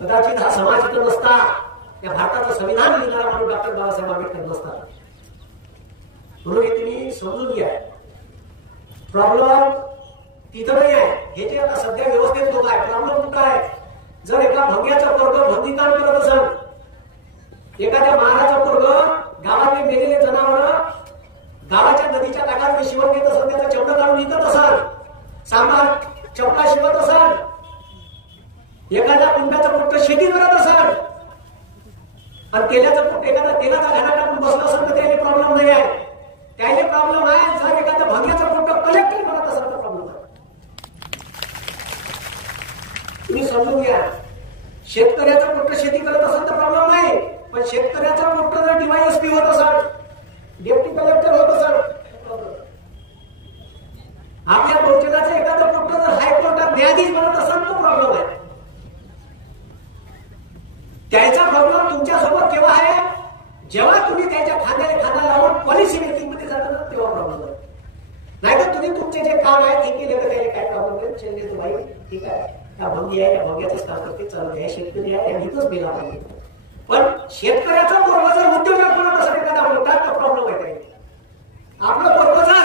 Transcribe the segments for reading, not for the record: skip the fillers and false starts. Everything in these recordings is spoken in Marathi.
कदाचित हा समाज इथं नसता, या भारताचं संविधान लिहिणारा म्हणून डॉक्टर बाबासाहेब आंबेडकर नसता. म्हणून हे तुम्ही समजून घ्या. प्रॉब्लेम तिथं नाही आहे. हे जे आता सध्या व्यवस्थेत लोक आहे, प्रॉब्लेम कुठं आहे? जर एका भंग्याचा पोरग भंगीकाम करत असेल, एखाद्या महाराजा पोरग गावातले मेलेले जनावर गावाच्या नदीच्या काठावर शिवण घेत असेल, त्याचा चपड काढून विकत असाल, सांबार चपला शिवत असाल, एखाद्या कुंडाचं पुट्ट शेती करत असाल आणि तेलाचं पुट्ट एखादा तेलाचा घाणा टाकून बसला असेल तर त्याला प्रॉब्लेम नाही आहे. त्याला प्रॉब्लेम आहे जर एखाद्या भंग्याचं पुट्ट कलेक्टर करत असेल तर प्रॉब्लेम आहे. तुम्ही समजून घ्या. शेतकऱ्याचं पुट्ट शेती करत असेल तर प्रॉब्लेम नाही, पण शेतकऱ्याचा पुट्ट जर DYSP होत असाल, डेप्टी कलेक्टर होत असाल, आपल्या बहुजनाचं एखादं पुट्ट जर हायकोर्टात न्यायाधीश बनत असेल तर प्रॉब्लेम आहे. त्याचा प्रॉब्लेम तुमच्यासोबत केव्हा आहे? जेव्हा तुम्ही त्याच्या खांद्याला खांदा लावून पॉलिसी मेकिंगमध्ये जाता ना, तेव्हा प्रॉब्लेम आहे. नाहीतर तुम्ही तुमचे जे काम आहे ते केले तर त्याला काय प्रॉब्लेम नाही. चलले तर भाई ठीक आहे, या भंगी आहे, या भंग्याचंच काम करते, चालू आहे, शेतकरी आहे, यांनीच बिला पाहिजे. पण शेतकऱ्याचा पोरग जर उद्योजक बनत असेल एखादा मोठा तर प्रॉब्लेम आहे. आपलं पोरग जर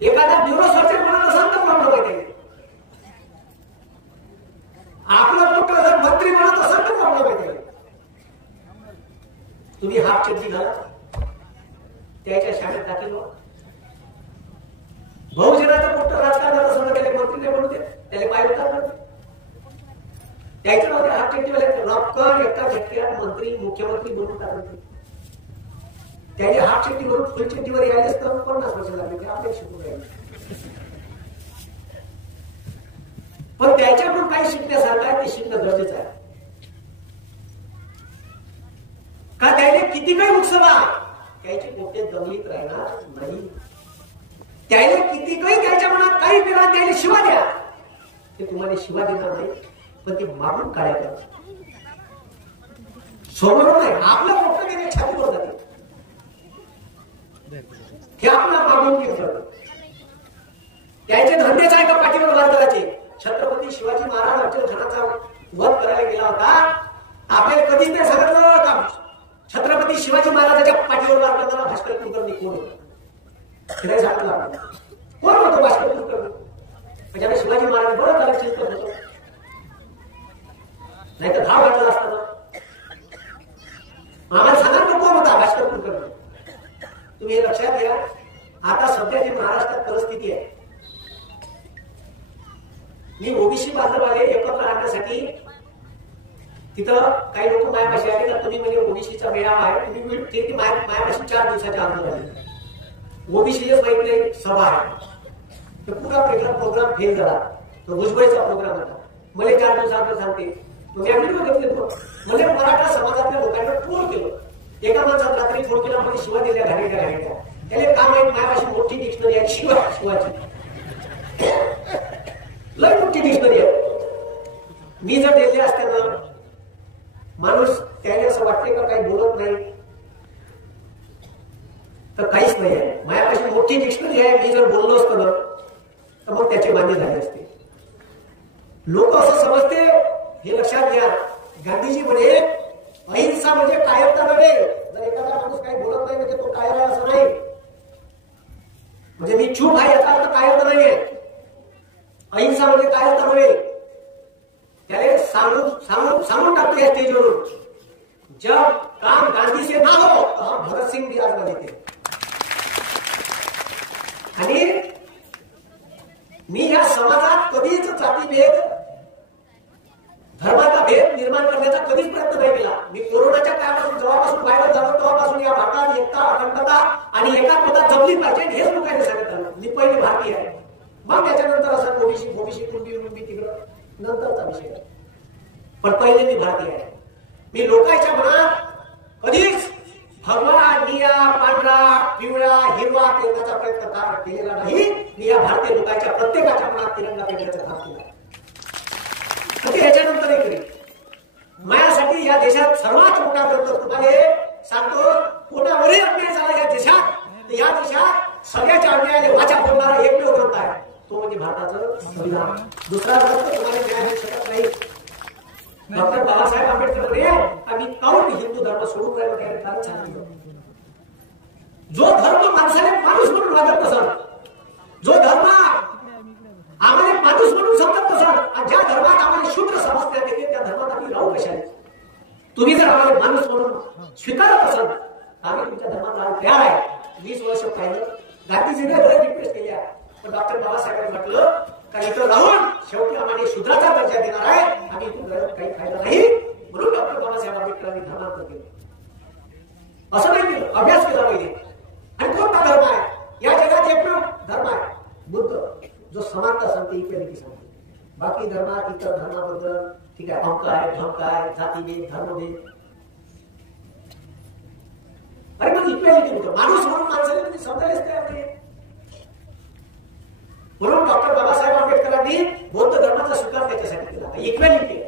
एखादा ब्युरो सर्जन बनत असेल तर प्रॉब्लेम आहे. आपलं पुत्र जर मंत्री बनत असेल तर प्रॉब्लेम आहे. तुम्ही हाफ चड्डी घाला, त्याच्या शाळेत दाखल व्हा. बहुजनाचं पुत्र राजकारणात असेल त्याला मंत्री नाही बनू दे, त्याला पाय उतारणार. त्याच्या मध्ये हाफ चड्डीवाले रॉपकर एका झटक्यात मंत्री मुख्यमंत्री बनून टाकले. त्याने हाफ चड्डीवरून फुल चड्डीवर यायलाच तर 50 वर्ष लागले. आपल्याला शिकून राहिले. पण त्याच्याकडून काही शिकण्यासारखं आहे, ते शिकणं गरजेचं आहे. का त्याने किती काही उत्सवा त्याचे मोठे दंगलीत राहणार नाही. त्याने किती काही त्याच्या मनात काही करा, त्याने शिवा द्या, ते तुम्हाला शिवा देणार नाही, पण ते मागून काय करतात समोर नाही. आपलं मोठं त्याने छातीवर जाते, हे आपला मागून घेत. त्याचे धंदेच आहे का पाठीवर वार करायचे. छत्रपती शिवाजी महाराज अफजलखानाचा वध करायला गेला होता, आपल्याला कधीच नाही सांगितलं का छत्रपती शिवाजी महाराजाच्या पाठीवर वार करताना भास्कर कुलकर्णी कोण होतं? सांगितलं कोण होतं भास्कर कुलकर्णी? म्हणजे शिवाजी महाराज बरं झालं चिंतन होतं, नाही तर धाव घातला असता. आम्हाला सांगा तो कोण होता भास्कर कुलकर्णी? तुम्ही हे लक्षात घ्या. आता सध्या जी महाराष्ट्रात परिस्थिती आहे, मी ओबीसी बांधववाले एकत्र आणण्यासाठी तिथं काही लोक मायापाशी आले का तुम्ही म्हणजे ओबीसीचा मेळावा आहे, तुम्ही मायापाशी 4 दिवसाच्या अंतर आले. ओबीसीच माहिती सभा आहे, तर पुरा प्रोग्राम फेल झाला. तो भुजबळीचा प्रोग्राम होता. मला 4 दिवसांतर सांगते म्हणजे मराठा समाजातल्या लोकांना पूर केलं. एका माणसात रात्री फोन केला, म्हणजे शिवा दिल्या घाणेरड्या घाणेरड्या. त्याला काम आहे मायापाशी मोठी डिक्शनरी आहे शिवाची, लय मोठी डिक्शनरी आहे. मी जर दिले असते ना, माणूस त्याने असं वाटते का काही बोलत नाही, तर काहीच नाही आहे. माझ्यापाशी मोठी डिक्शनरी आहे, मी जर बोललो असतो ना तर मग त्याचे मान्य झाले असते. लोक असं समजते, हे लक्षात घ्या. गांधीजी म्हणे अहिंसा म्हणजे कायरता नव्हे. जर एखादा माणूस काही बोलत नाही म्हणजे तो कायर आहे असं नाही. म्हणजे मी चूप आहे याचा अर्थ कायरता नाहीये. अहिंसा म्हणजे कायरता नव्हे. त्याने सांगून टाकतो या स्टेजवरून, जब काम गांधी से ना हो तो हम भगत सिंह भी आज बने थे. आणि मी या समाजात कधीच जातीभेद धर्माचा भेद निर्माण करण्याचा कधीच प्रयत्न नाही केला. मी कोरोनाच्या काळापासून जेव्हापासून बाहेर झालो तेव्हापासून या भारतात एकता अखंडता आणि एकात्मता जपली पाहिजे हेच लोकांनी सांगितलं. मी पहिले भारतीय आहे, मग त्याच्यानंतर असं ओबीसी कुणबी तिकडं नंतरचा विषय. पण पहिले मी भारतीय आहे. मी लोकांच्या मनात कधीच भगवा निळा पांढरा पिवळा हिरवा पेरण्याचा प्रयत्न केलेला नाही. मी या भारतीय लोकांच्या प्रत्येकाच्या मनात तिरंगा पेरण्याचा काम केला. याच्यानंतर माझ्यासाठी या देशात सर्वात मोठा ग्रंथ तुम्हाला सांगतो, कोणावरही अन्याय झाला या देशात, तर या देशात सगळ्याच्या अन्यायाला वाचा फोडणारा एकमेव ग्रंथ आहे, तो म्हणजे भारताचं संविधान. दुसरा ग्रंथ तुम्हाला न्याय होऊ शकत नाही. डॉक्टर बाबासाहेब आंबेडकर रे आम्ही काऊन हिंदू धर्म सोडून राहिलो त्याने फार छान लिहिलं. जो धर्म माणसाने माणूस म्हणून वागत नसत, जो धर्म आम्हाला माणूस म्हणून समजत नसत, ज्या धर्मात आम्हाला शूद्र समजण्यात येते त्या धर्मात आम्ही राहू कशाने. तुम्ही जर आम्हाला माणूस म्हणून स्वीकारत असाल आम्ही तुमच्या धर्मात राहू तयार आहे. 20 वर्ष पाहिलं गांधीजीने रिक्वेस्ट केल्या, पण डॉक्टर बाबासाहेबांनी म्हटलं का इथं राहून शेवटी आम्हाला शूद्राचा दर्जा देणार आहे, आम्ही इथून काही फायदा नाही. म्हणून डॉक्टर बाबासाहेब आंबेडकरांनी धर्मांतर केलं. असं नाही केलं, अभ्यास केला पाहिजे. आणि कोणता धर्म आहे या जगात एकमेव धर्म आहे बुद्ध, जो समानता सांगते, इक्वॅलिटी सांगते. बाकी धर्मात इतर धर्माबद्दल ठीक आहे अंक आहे, ढंक आहे, जातीभेद, धर्मभेद. अरे मग इक्वॅलिटी होतं माणूस म्हणून माणसाला तुम्ही समजायलाच तयार नाही. म्हणून डॉक्टर बाबासाहेब आंबेडकरांनी बौद्ध धर्माचा स्वीकार त्याच्यासाठी केला, इक्वॅलिटी.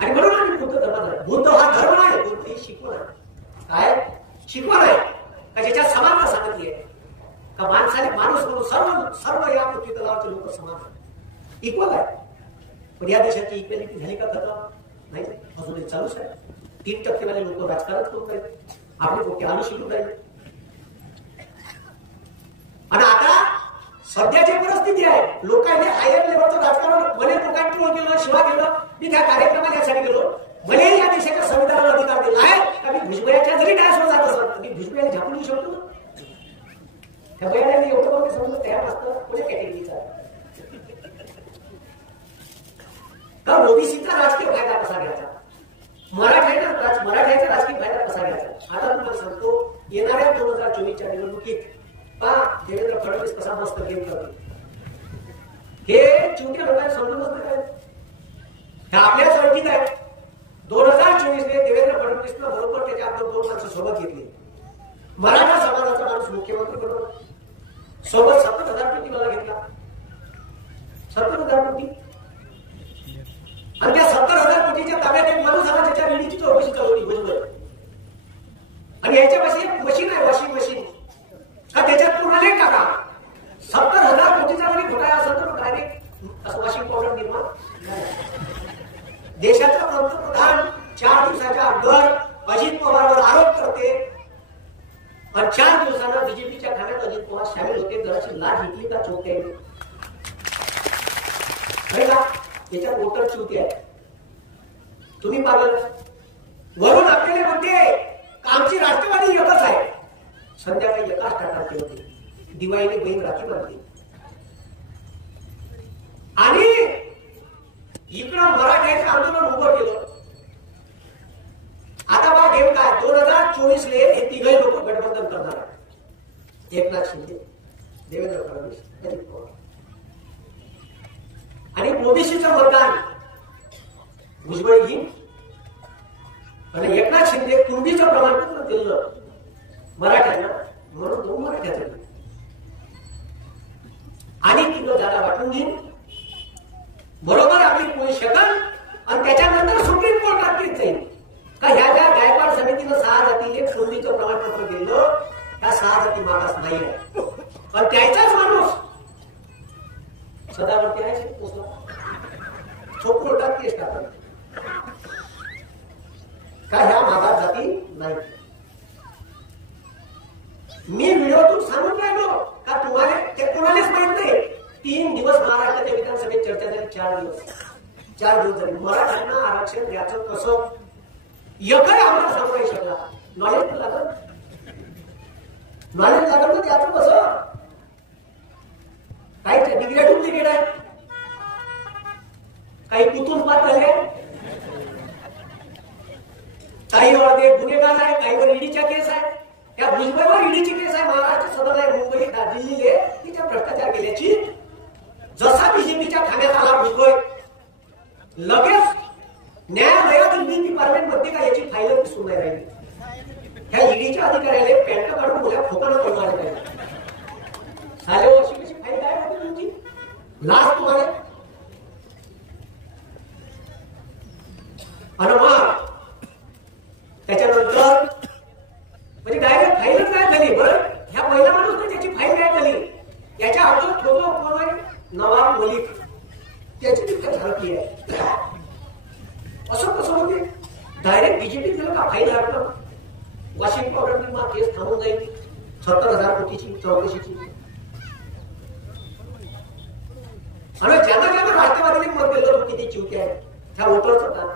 आणि म्हणून आम्ही बुद्ध धर्माला, बुद्ध हा धर्म आहे, बुद्ध ही शिकवण आहे. काय शिकवण आहे का ज्याच्यात समानता सांगितली आहे, का माणसाने माणूस म्हणून सर्व सर्व या पृथ्वी तलावाचे लोक समान आहेत, इक्वल आहे. पण या देशाची इक्वॅलिटी झाली का खतम नाही, अजूनही चालूच आहे. 3% वाले लोक राजकारण करून राहिले, आपले पोटे आलू शिकून राहिले. आणि आता सध्याची परिस्थिती आहे, लोकांनी हायर लेवलचं राजकारण भले लोकांनी केलं, शिवा केलं. मी त्या कार्यक्रमात यासाठी गेलो, भले या देशाच्या संविधानाला अधिकार दिला आहे का मी भुजबळाच्या जरी डायसवर जात असत मी भुजबळाला झाकून येऊ शकतो. त्या बयाने एवढं करून समजून तयार असतं म्हणजे कॅटेगरीचा का ओबीसीचा राजकीय फायदा कसा घ्यायचा, मराठ्याचा राजकीय फायदा कसा घ्यायचा. आता तुम्हाला सांगतो, येणाऱ्या 2024च्या निवडणुकीत पहा देवेंद्र फडणवीस कसा मस्त गेम करतो. हे चिवट्या लोकांना समजूनच नाही, हे आपल्याच ओळखीत आहे. 2024 देवेंद्र फडणवीसनं बरोबर त्याच्या आता 2 माणसं सोबत घेतली. मराठा समाजाचा माणूस मुख्यमंत्री बनवला, सोबत 70,000 कोटी मला घेतला, 70,000 कोटी. आणि त्या 70,000 कोटीच्या ताब्यात एक माणूस आला ज्याच्या ईडीची चौकशी चालवली भुजबळ. आणि याच्यापाशी एक मशीन आहे, वॉशिंग मशीन, का त्याच्यात पूर्ण नाही टाका. 70,000 कोटीचा जरी घोटाळा असेल तर डायरेक्ट असं वॉशिंग पावडर निर्माण. देशाचा पंतप्रधान 4 दिवसाच्या अगोदर अजित पवारवर आरोप करते आणि 4 दिवसांना बीजेपीच्या खात्यात अजित पवार सामील होते. जराची लाट घेतली का चोते त्याच्यात वोटर चुकी आहे. तुम्ही पागल. वरून आपल्याला म्हणते आमची राष्ट्रवादी एकच आहे, संध्याकाळी एकाच टाटात होते, दिवाळीने बहीण राखी बांधली. आणि इकडं मराठ्याचं आंदोलन उभं केलं. आता बघा घेऊन काय 2024 हे तिघही लोक गठबंधन करणार आहेत. एकनाथ शिंदे, देवेंद्र फडणवीस, अजित पवार. आणि ओबीसीचं मतदान भुजबळ घेईन आणि एकनाथ शिंदे कुणबीचं प्रमाणपत्र दिलं मराठ्यांना, म्हणून 2 मराठ्याचं आणि तिथं जागा वाटून घेईन. बरोबर आपली पोळी शकल आणि त्याच्यानंतर सुप्रीम कोर्टात केस जाईल का ह्या ज्या गायकवाड समितीनं 6 जातीले कुणबीचं प्रमाणपत्र दिलं त्या 6 जाती मागास नाही आहे. पण त्याचाच माणूस सदावरती आहे पोचला, कोर्टात केस टाकला का ह्या मागास जाती नाही. मी व्हिडिओतून सांगून राहिलो का तुम्हाला ते कोणालाच माहित नाही. 3 दिवस महाराष्ट्राच्या विधानसभेत चर्चा झाली, 4 दिवस झाली. मराठ्यांना आरक्षण द्यायचं कसं एकही आम्हाला सांगू नाही शकला. नॉलेज लागल ना द्यायचं कसं. काही डिग्री डुप्लिकेट आहे, काही कुतून पात झाले, काही अर्धे गुन्हेगार आहे, काहीवर ईडीच्या केस आहे. त्या भुजबळवर ईडीची केस आहे, महाराष्ट्र सदर आहे, मुंबई दिल्लीले तिच्या भ्रष्टाचार केल्याची. जसा बीजेपीच्या खाण्यात आला भुजबळ लगेच न्यायालयात ईडी डिपार्टमेंट मध्ये का याची फाईल दिसून नाही राहिली. ह्या ईडीच्या अधिकाऱ्याला पॅन्ट काढून मुल्या खोकानं पडून आले पाहिजे. साले अशी कशी फाईल काय होती तुमची लास्ट तुम्हाला. आणि मग त्याच्यानंतर म्हणजे डायरेक्ट फाईलच काय झाली. बरं ह्या पहिला माणूस ना त्याची फाईल काय झाली, याच्या अगोदर फोटो कोण आहे नवाब मलिक, त्याची ती फाईल झाली आहे. बीजेपी दिलं का फाईल हटलं, वॉशिंग पावडर मग केस थांबून जाईल, 70,000 कोटीची चौकशीची. आणि ज्यांना ज्यांना राष्ट्रवादीने मत दिलं किती चिवटे आहे त्या वोटरच होता.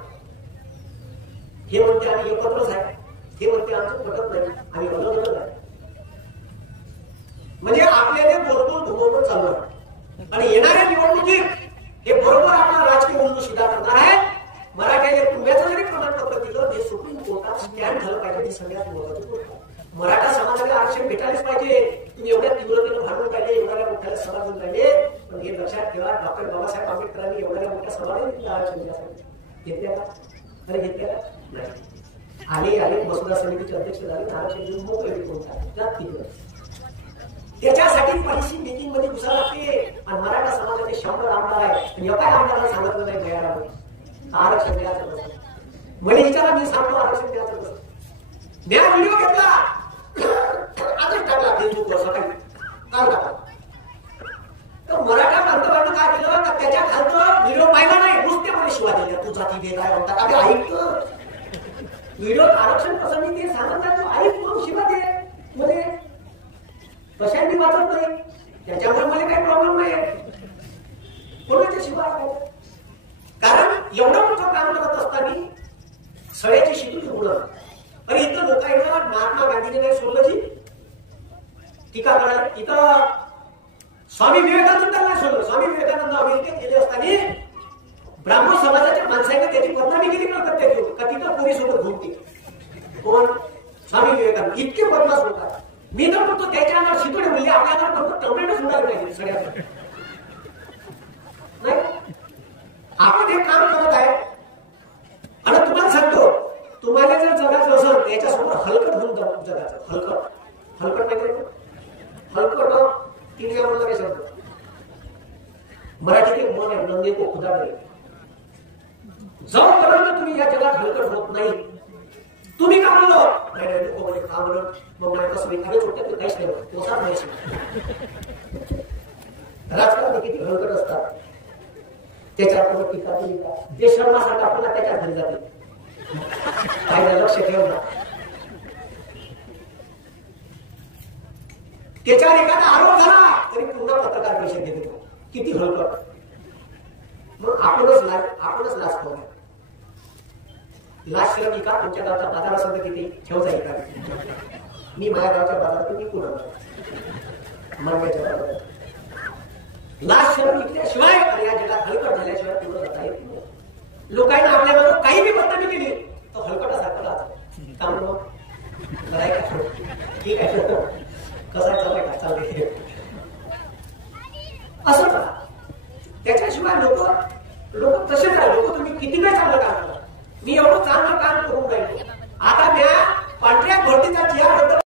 हे म्हणते आम्ही एकत्रच आहे, हे म्हणते आमचं पटत नाही, आम्ही अलग अलग आहे. म्हणजे आपल्याला बरोबर धुमवून चालू आहे. आणि येणाऱ्या निवडणुकीत हे बरोबर आपला राजकीय उंदू शिदा करणार आहे. मराठ्याने तुम्हाला जरी प्रमाणपत्र दिलं ते सुप्रीम कोर्टात स्टँड झालं पाहिजे. ही सगळ्यात महत्वाची गोष्ट. मराठा समाजाला आरक्षण भेटायलाच पाहिजे. तुम्ही एवढ्या तीव्रतेने भांडून काढले, एवढ्या मोठ्या सभा घेऊन राहिले, पण हे लक्षात ठेवा डॉक्टर बाबासाहेब आंबेडकरांनी एवढ्या मोठ्या सभा दिल्या आरक्षण द्यासाठी. घेतल्या का? अरे घेतल्या का? नाही. आले मसुदा समितीचे अध्यक्ष झाले, आरक्षण देऊन मोकळे कोणता त्याच्यासाठी पॉलिसी मेकिंग मध्ये घुसा लागते. आणि मराठा समाजाचे 100 आमदार आहे आणि एका आमदाराला सांगितलं नाही घ्यायला आरक्षण द्यायचं नसतं. म्हणजे विचारा मी सांगतो आरक्षण द्यायचं नसतं. मी व्हिडिओ घेतला आजच टाकला फेसबुकवर सकाळी काल टाकला. तर मराठा पंतप्रधान काय केलं तर त्याच्या खालचं व्हिडिओ पाहिला नाही, नुसते मला शिवा दिल्या, तू जाती भेद आहे म्हणतात. अरे ऐक व्हिडिओ आरक्षण कसं मी ते सांगत नाही, तू ऐक मग शिवा दे. म्हणजे कशाने वाचत नाही, त्याच्यामुळे मला काही प्रॉब्लेम नाही. कोणाच्या शिवाय कारण एवढं मोठं काम करत असताना सगळ्याची शिकली उडत. आणि इथं लोकांना महात्मा गांधीने नाही सोडलं जी टीका करायला. इथं स्वामी विवेकानंद नाही सोडलं. स्वामी विवेकानंद अमेरिकेत गेले असताना ब्राह्मण समाजाच्या माणसाने त्याची बदनामी केली करतात त्याची का तिथं पोरीसोबत घुमते. कोण? स्वामी विवेकानंद. इतके बदमाश होतात. मी तर म्हणतो त्याच्या अंगावर शितोडे म्हणले, आपल्याला फक्त टोमॅटो सुद्धा पाहिजे सगळ्यात. नाही आपण हे काम करत आहे. आणि तुम्हाला सांगतो तुम्हाला जर जगाचं असेल त्याच्यासमोर हलकट होऊन जगाचं. हलकट हलकट नाही हलकट तीन म्हणलं काय शब्द मराठीत एक मन आहे, नंगे को खुदा नाही. जोपर्यंत तुम्ही या जगात हलकट होत नाही तुम्ही का म्हणलो नाही का म्हणून मग मला कसं एखाद्या छोट्यात काहीच नाही तोसार नाही. राजकारणी किती हलकट असतात त्याच्यावर टीका केली का जे शर्मासाठी आपल्याला त्याच्यात घरी जाते. काय लक्ष ठेवलं त्याच्यावर एखादा आरोप झाला तरी पुन्हा पत्रकार परिषद घेतो. किती हलकट. मग आपणच लाच पाहूया. लाच श्रम का तुमच्या गावचा बाजार असेल तर किती ठेव जाईल का? मी माझ्या गावच्या बाजारात मी पुन्हा मानवाच्या बाजारात लाच श्रम विकल्याशिवाय या जगात हलकट झाल्याशिवाय पुढे जाता येत नाही. लोकांना आपल्याबरोबर काही बी बदनामी केली तो हलकटासारखा काम कराय का ठीक आहे कसा चालय का चालते असं करा. त्याच्याशिवाय लोक तसे करा. लोक तुम्ही किती वेळ चांगलं काम करा. मी एवढं चांगलं काम करून राहिलो. आता त्या पांढऱ्या भरतीचा